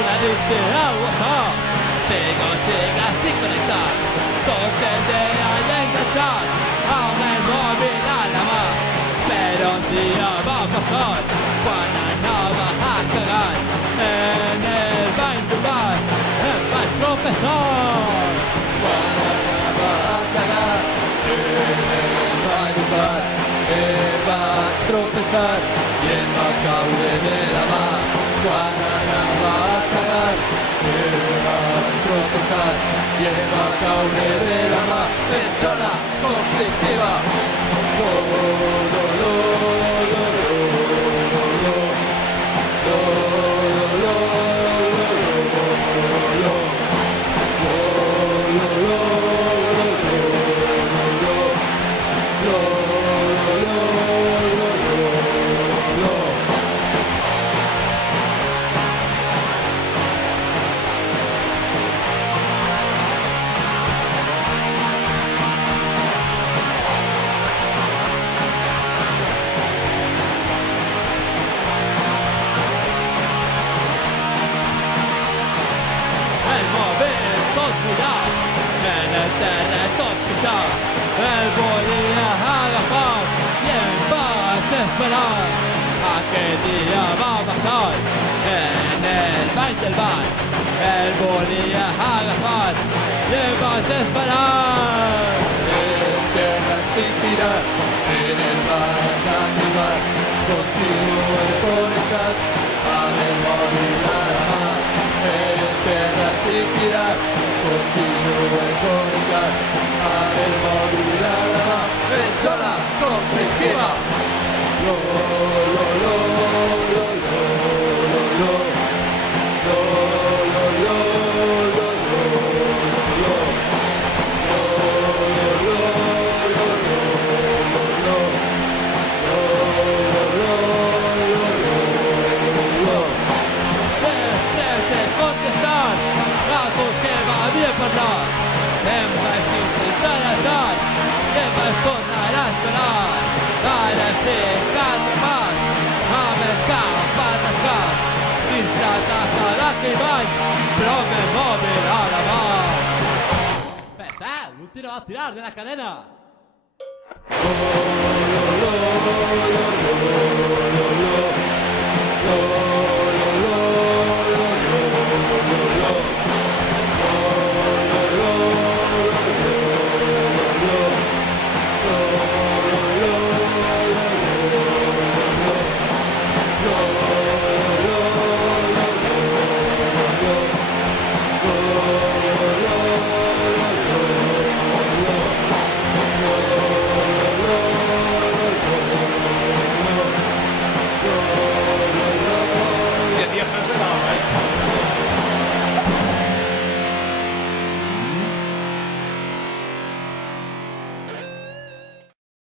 una dite al WhatsApp. Estic connectat, tot el dia allà enganxat, amb el mòbil a la mà. Però un dia va passar, quan anava a cagar, en el bany d'un bar em vaig tropeçar. Quan anava a cagar, en el bany d'un bar em vaig tropeçar i em va caure de la mà. Quan anava a cagar, em vaig tropeçar i em va caure de la mà. Persona conflictiva. Lo, lo, lo, lo, lo, lo, lo. Lo, lo, lo, lo, lo, lo. Lo, lo, lo, lo, lo, lo. Lo, lo, lo, lo, lo, lo. El mòbil tot mullat, en el terra tot pixat. El volia agafar i em vaig esperar. Aquell dia va passar en el bany del bar. El volia agafar i em vaig esperar. En terra estic tirat, en el bany d'aquell bar. Continuo connectat amb el mòbil a la mà. En terra estic tirat, continuo connectat amb el mòbil a la mà. Persona conflictiva. Lo, lo, lo, lo, lo, lo, lo. Lo, lo, lo, lo, lo, lo, lo. Després de contestar ratos que m'havia parlat, em vaig intentar alçar i em vaig tornar a esperar. Ara estic atrapat amb el cap atascat dins la tassa d'aquell bany, però amb el mòbil a la mà. Pesat, l'últim va tirar de la cadena. Lo, lo, lo, lo,